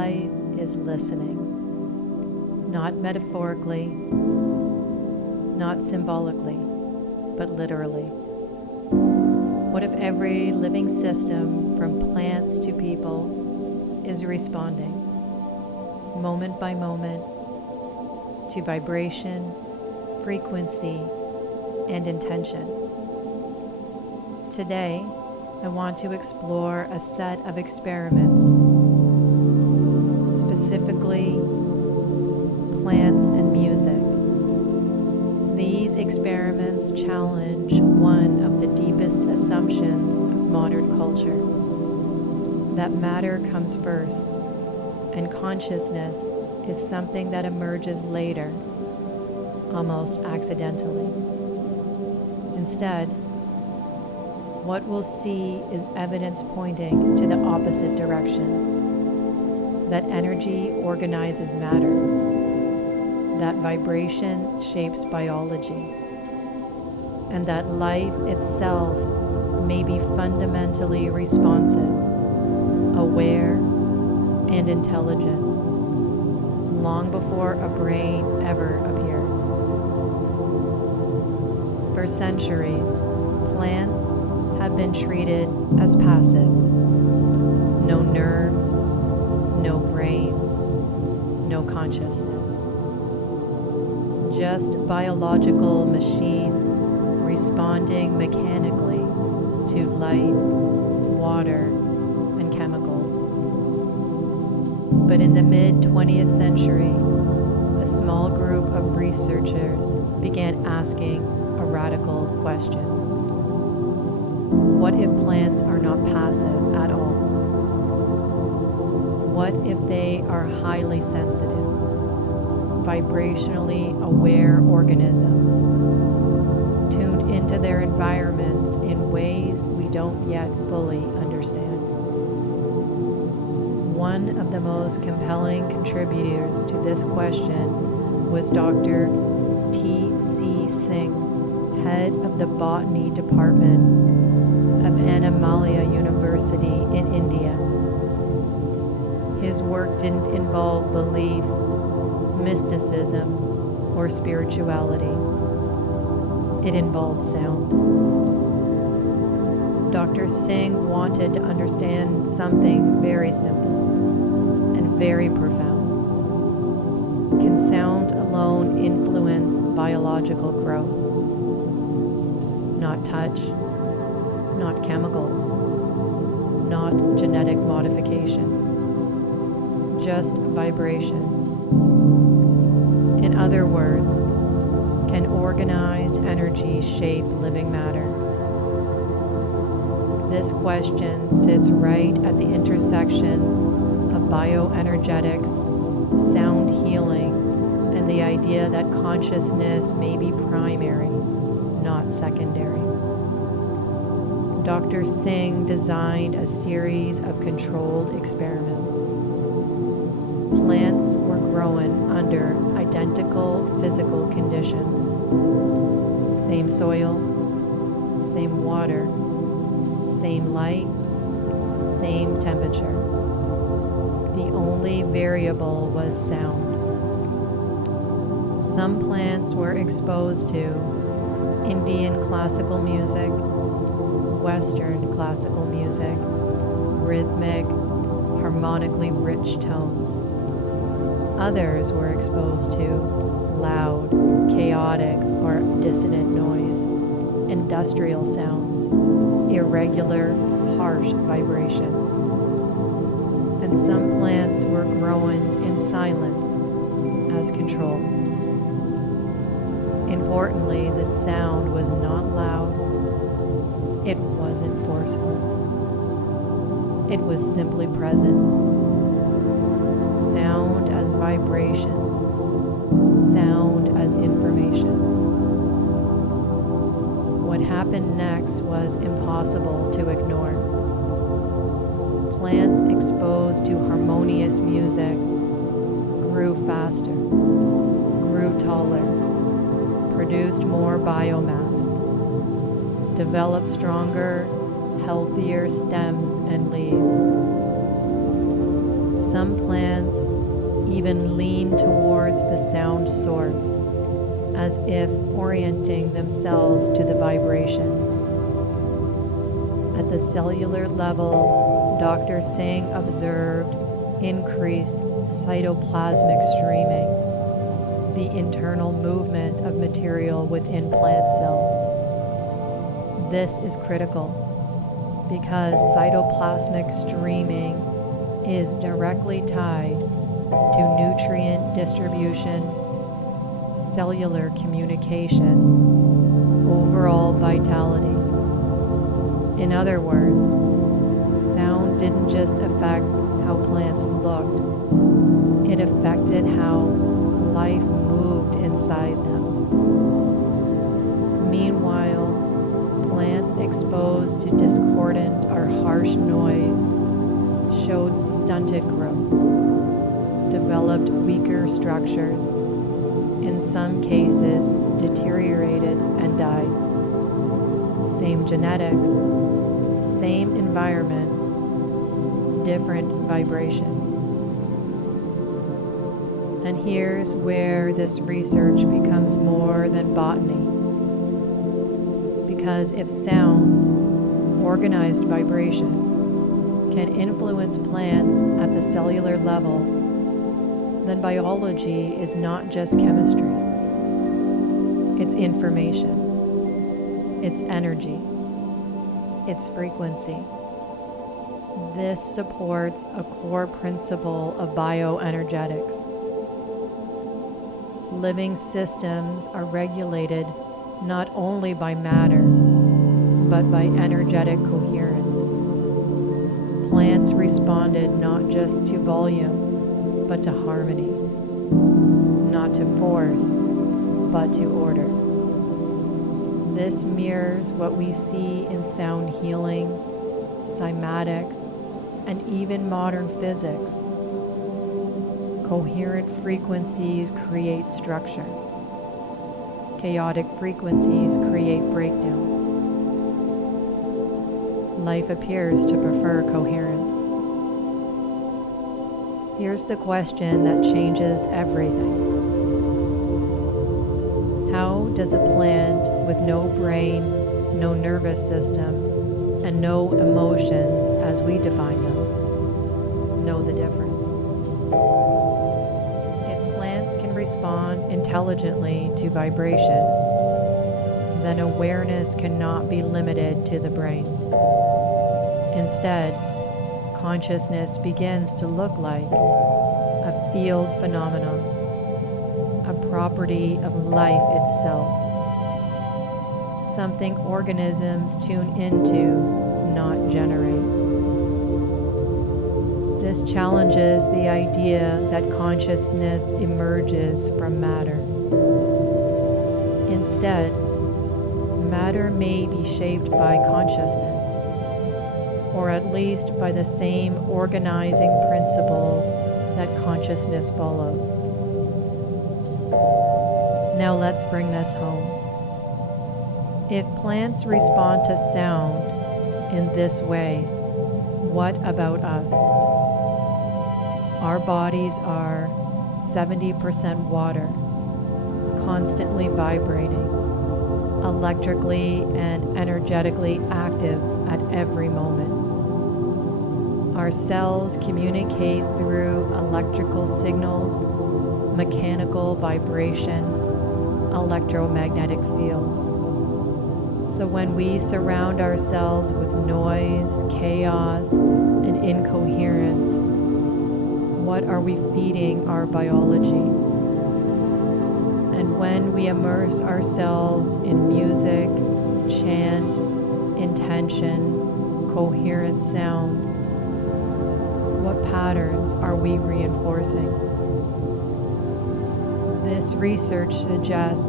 life is listening, not metaphorically, not symbolically, but literally. What if every living system, from plants to people, is responding, moment by moment, to vibration, frequency, and intention? Today, I want to explore a set of experiments, specifically plants and music. These experiments challenge one of the deepest assumptions of modern culture, that matter comes first, and consciousness is something that emerges later, almost accidentally. Instead, what we'll see is evidence pointing to the opposite direction, that energy organizes matter, that vibration shapes biology, and that life itself may be fundamentally responsive, aware, and intelligent, long before a brain ever appears. For centuries, plants have been treated as passive. No nerves, no brain, no consciousness. Just biological machines responding mechanically to light, water, and chemicals. But in the mid-20th century, a small group of researchers began asking a radical question. What if plants are not passive at all? What if they are highly sensitive, vibrationally aware organisms, tuned into their environments in ways we don't yet fully understand? One of the most compelling contributors to this question was Dr. T.C. Singh, head of the botany department of Annamalaya University in India. His work didn't involve belief, mysticism, or spirituality. It involved sound. Dr. Singh wanted to understand something very simple and very profound. Can sound alone influence biological growth? Not touch, not chemicals, not genetic modification, just vibration. In other words, can organized energy shape living matter? This question sits right at the intersection of bioenergetics, sound healing, and the idea that consciousness may be primary, not secondary. Dr. Singh designed a series of controlled experiments. Plants were grown under identical physical conditions. Same soil, same water, same light, same temperature. The only variable was sound. Some plants were exposed to Indian classical music, Western classical music, rhythmic, harmonically rich tones. Others were exposed to loud, chaotic, or dissonant noise, industrial sounds, irregular, harsh vibrations. And some plants were grown in silence as control. Importantly, the sound was not loud. It wasn't forceful. It was simply present. Sound as vibration. Sound as information. What happened next was impossible to ignore. Plants exposed to harmonious music grew faster, grew taller, produced more biomass, developed stronger, healthier stems and leaves. Some plants even lean towards the sound source, as if orienting themselves to the vibration. At the cellular level, Dr. Singh observed increased cytoplasmic streaming, the internal movement of material within plant cells. This is critical because cytoplasmic streaming is directly tied to nutrient distribution, cellular communication, overall vitality. In other words, sound didn't just affect how plants looked, it affected how life moved inside them. Meanwhile, plants exposed to discordant or harsh noise showed stunted growth, developed weaker structures, in some cases deteriorated and died. Same genetics, same environment, different vibration. And here's where this research becomes more than botany. Because if sound, organized vibration, can influence plants at the cellular level, then biology is not just chemistry. It's information. It's energy. It's frequency. This supports a core principle of bioenergetics. Living systems are regulated not only by matter, but by energetic coherence. Plants responded not just to volume, but to harmony. Not to force, but to order. This mirrors what we see in sound healing, cymatics, and even modern physics. Coherent frequencies create structure. Chaotic frequencies create breakdown. Life appears to prefer coherence. Here's the question that changes everything. How does a plant with no brain, no nervous system, and no emotions as we define them know the difference? If plants can respond intelligently to vibration, then awareness cannot be limited to the brain. Instead, consciousness begins to look like a field phenomenon, a property of life itself, something organisms tune into, not generate. This challenges the idea that consciousness emerges from matter. Instead, matter may be shaped by consciousness, or at least by the same organizing principles that consciousness follows. Now let's bring this home. If plants respond to sound in this way, what about us? Our bodies are 70% water, constantly vibrating, electrically and energetically active at every moment. Our cells communicate through electrical signals, mechanical vibration, electromagnetic fields. So when we surround ourselves with noise, chaos, and incoherence, what are we feeding our biology? And when we immerse ourselves in music, chant, intention, coherent sound, what patterns are we reinforcing? This research suggests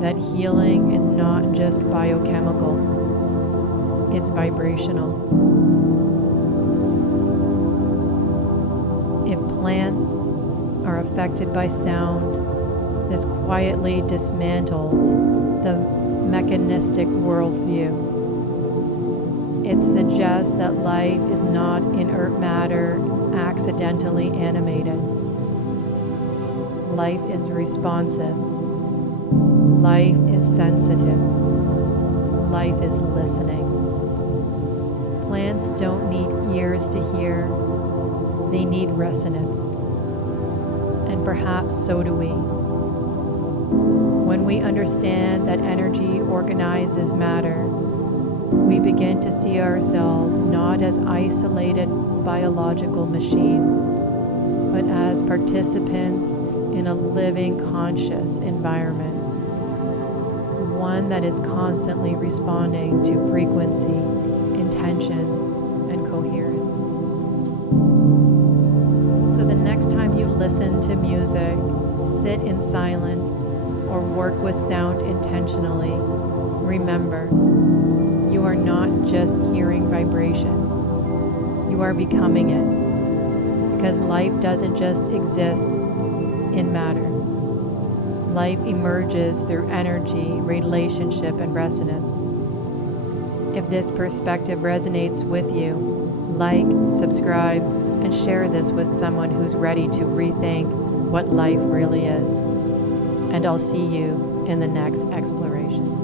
that healing is not just biochemical, it's vibrational. If plants are affected by sound, this quietly dismantles the mechanistic worldview. It suggests that life is not inert matter, accident accidentally animated. Life is responsive. Life is sensitive. Life is listening. Plants don't need ears to hear. They need resonance. And perhaps so do we. When we understand that energy organizes matter, we begin to see ourselves not as isolated biological machines, but as participants in a living, conscious environment, one that is constantly responding to frequency, intention, and coherence. So the next time you listen to music, sit in silence, or work with sound intentionally, remember, you are not just hearing vibration. You are becoming it. Because life doesn't just exist in matter. Life emerges through energy, relationship, and resonance. If this perspective resonates with you, like, subscribe, and share this with someone who's ready to rethink what life really is. And I'll see you in the next exploration.